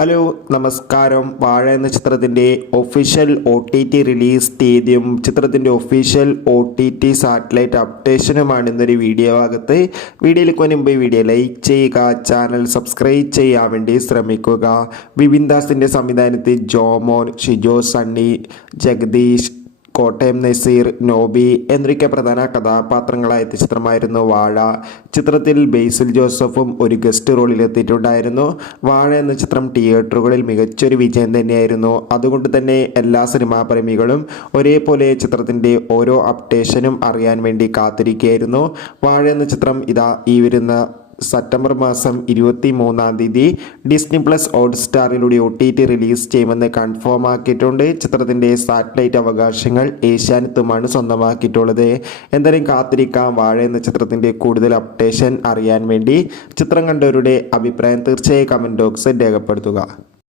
Hello നമസ്കാരം. വാഴ എന്ന ചിത്രത്തിൻ്റെ ഒഫീഷ്യൽ OTT റിലീസ് തീയതിയും ചിത്രത്തിൻ്റെ ഒഫീഷ്യൽ OTT സാറ്റലൈറ്റ് അപ്ഡേഷനുമാണ് ഇന്നൊരു വീഡിയോ ഭാഗത്ത്. വീഡിയോയിലേക്ക് മുൻപ് വീഡിയോ ലൈക്ക് ചെയ്യുക, ചാനൽ സബ്സ്ക്രൈബ് ചെയ്യാൻ വേണ്ടി ശ്രമിക്കുക. വിപിൻ ദാസിൻ്റെ സംവിധാനത്തിൽ ജോമോൻ, ഷിജോ സണ്ണി, ജഗദീഷ്, കോട്ടയം നസീർ, നോബി എന്നൊക്കെ പ്രധാന കഥാപാത്രങ്ങളായ ചിത്രമായിരുന്നു വാഴ. ചിത്രത്തിൽ ബേസിൽ ജോസഫും ഒരു ഗസ്റ്റ് റോളിൽ എത്തിയിട്ടുണ്ടായിരുന്നു. വാഴ എന്ന ചിത്രം തിയേറ്ററുകളിൽ മികച്ചൊരു വിജയം തന്നെയായിരുന്നു. അതുകൊണ്ട് തന്നെ എല്ലാ സിനിമാ പ്രേമികളും ഒരേപോലെ ചിത്രത്തിൻ്റെ ഓരോ അപ്ഡേഷനും അറിയാൻ വേണ്ടി കാത്തിരിക്കുകയായിരുന്നു. വാഴ എന്ന ചിത്രം ഈ വരുന്ന സെപ്റ്റംബർ മാസം 23 ഡിസ്നി പ്ലസ് ഹോട്ട്സ്റ്റാറിലൂടെ OTT റിലീസ് ചെയ്യുമെന്ന് കൺഫേം ആക്കിയിട്ടുണ്ട്. ചിത്രത്തിൻ്റെ സാറ്റലൈറ്റ് അവകാശങ്ങൾ ഏഷ്യാനെറ്റുമാണ് സ്വന്തമാക്കിയിട്ടുള്ളത്. എന്തായാലും കാത്തിരിക്കാം വാഴ എന്ന ചിത്രത്തിൻ്റെ കൂടുതൽ അപ്ഡേഷൻ അറിയാൻ വേണ്ടി. ചിത്രം കണ്ടവരുടെ അഭിപ്രായം തീർച്ചയായും കമൻറ്റ് ബോക്സിൽ രേഖപ്പെടുത്തുക.